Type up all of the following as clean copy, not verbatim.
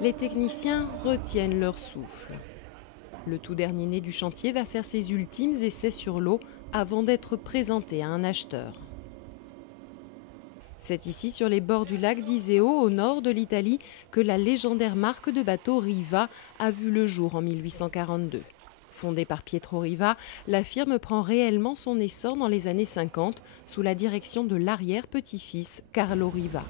Les techniciens retiennent leur souffle. Le tout dernier né du chantier va faire ses ultimes essais sur l'eau avant d'être présenté à un acheteur. C'est ici, sur les bords du lac d'Iseo, au nord de l'Italie, que la légendaire marque de bateaux Riva a vu le jour en 1842. Fondée par Pietro Riva, la firme prend réellement son essor dans les années 50 sous la direction de l'arrière-petit-fils Carlo Riva.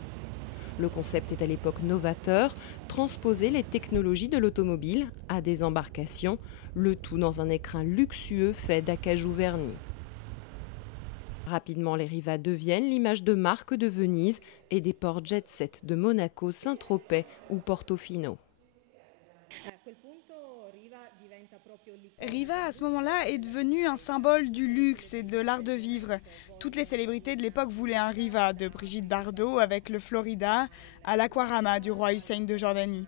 Le concept est à l'époque novateur, transposer les technologies de l'automobile à des embarcations, le tout dans un écrin luxueux fait d'acajou verni. Rapidement, les Riva deviennent l'image de marque de Venise et des ports jet-set de Monaco, Saint-Tropez ou Portofino. Riva, à ce moment-là, est devenu un symbole du luxe et de l'art de vivre. Toutes les célébrités de l'époque voulaient un Riva, de Brigitte Bardot avec le Florida à l'Aquarama du roi Hussein de Jordanie.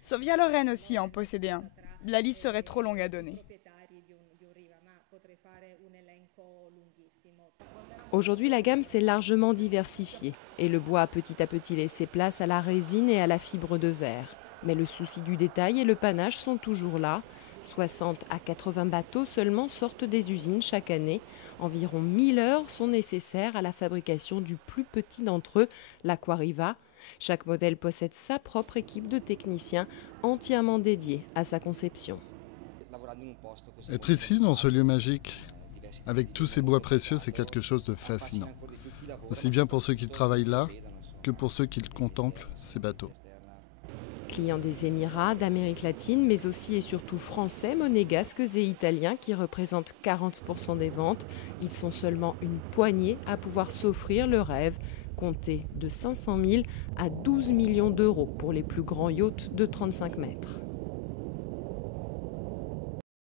Sofia Loren aussi en possédait un. La liste serait trop longue à donner. Aujourd'hui, la gamme s'est largement diversifiée et le bois a petit à petit laissé place à la résine et à la fibre de verre. Mais le souci du détail et le panache sont toujours là. 60 à 80 bateaux seulement sortent des usines chaque année. Environ 1000 heures sont nécessaires à la fabrication du plus petit d'entre eux, l'Aquariva. Chaque modèle possède sa propre équipe de techniciens entièrement dédiée à sa conception. Être ici, dans ce lieu magique, avec tous ces bois précieux, c'est quelque chose de fascinant. Aussi bien pour ceux qui travaillent là que pour ceux qui contemplent ces bateaux. Clients des Émirats, d'Amérique latine, mais aussi et surtout français, monégasques et italiens qui représentent 40% des ventes. Ils sont seulement une poignée à pouvoir s'offrir le rêve, compté de 500 000 à 12 millions d'euros pour les plus grands yachts de 35 mètres.